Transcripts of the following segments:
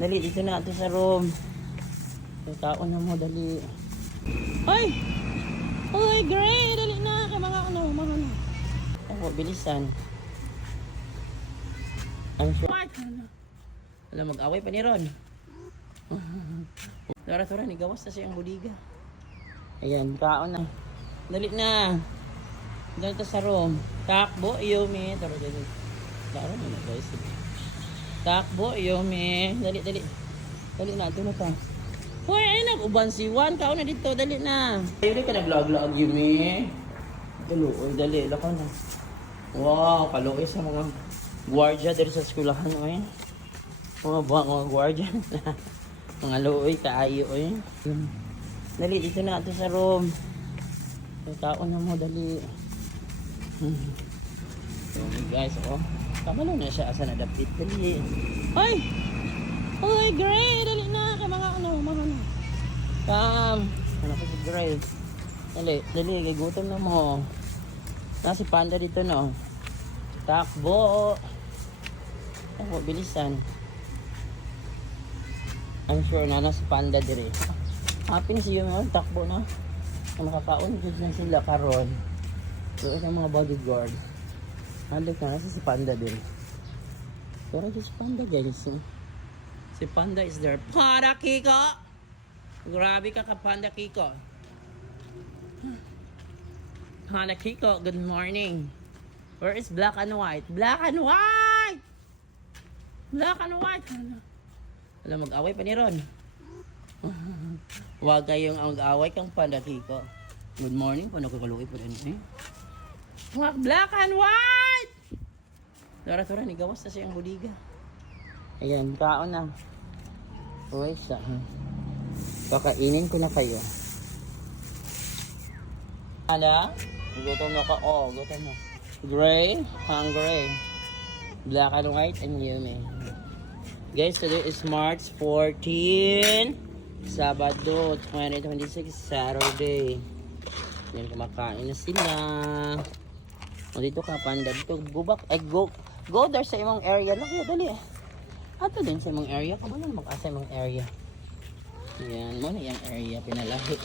Dali, dito na ito sa room. Yung tao na mo, dali. Ay! Ay, Gray! Dali na! Kaya mga mga ano. Ako, bilisan. I'm sure. What? Wala, mag-away pa ni Ron. Tora-tora, nigawas na siyang budiga. Ayan, tao na. Dali na. Dito sa room. Takbo, Yumi. Tara, dali. Laro na guys. Takbo, Yumi. Dali, dali. Dali na, doon na ka. Hoy, ay nag-uban si Juan. Kao na dito, dali na. Ayun ka nag-vlog-vlog, Yumi. Dali, dali. Lako na. Wow, kaluoy sa mga gwardiya dito sa skulahan. Oy. Mga gwardiya. Mga luoy, kaayo. Oy. Dali, dito na ito sa room. Yung tao na mo, dali. So, guys, oh. Kamalo na siya asa nadapit. Dali. Ay! Ay, Gray! Dali na! Kaya mga mga ano. Ano ko si Gray? Dali, dali. Gutom na mo. Si Panda dito, no? Takbo! Takbo, bilisan. I'm sure na si Panda dire. Happy na siya mga takbo na. Makakaon dito na sila karon. Doon sa mga bodyguard. Handik na si Panda din. Pero si Panda guys. Si Panda is there. Panda Kiko! Grabe ka ka Panda Kiko. Panda Kiko, good morning. Where is black and white? Black and white! Black and white! Wala, mag-away pa ni Ron. Huwag kayong mag-away kang Panda Kiko. Good morning po, nagkakaluwi po rin. Black and white! Tora-tora, nigawas na siyang budiga. Ayan, kaon na. Uy, siya. Kakainin ko na kayo. Ala? Gutom na ka. Oh, gutom na. Gray, hungry. Black and white and yummy. Guys, today is March 14. Sabado, 2026, Saturday. Yan, kumakain na sila. O, dito ka, Panda. Dito, go back. Ay, go there sa imong area. Laki, dali. Ato din sa imong area. Kamo na mag-asa imong area. Yan, mo na yung area. Pinalahi.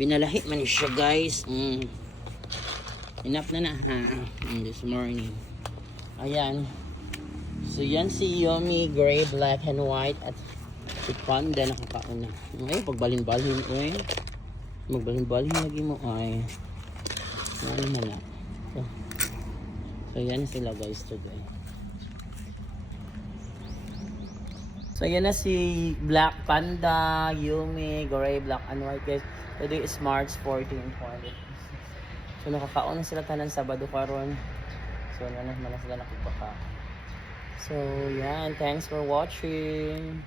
Pinalahi man siya, guys. Enough na ha. This morning. Ayan. So, yan si Yummy, Gray, Black, and White. At si Panda nakakauna. Ay, pagbalin-balin. Uy. Magbalin-balin lagi mo. Ay. Ano na lang. So yan sila guys today. So yan na si Black Panda, Yumi, Gray, Black and White guys. Today is March 14, 2026. So nakakaon na sila tanan Sabado karon. So na sila nakipaka. So yan, thanks for watching.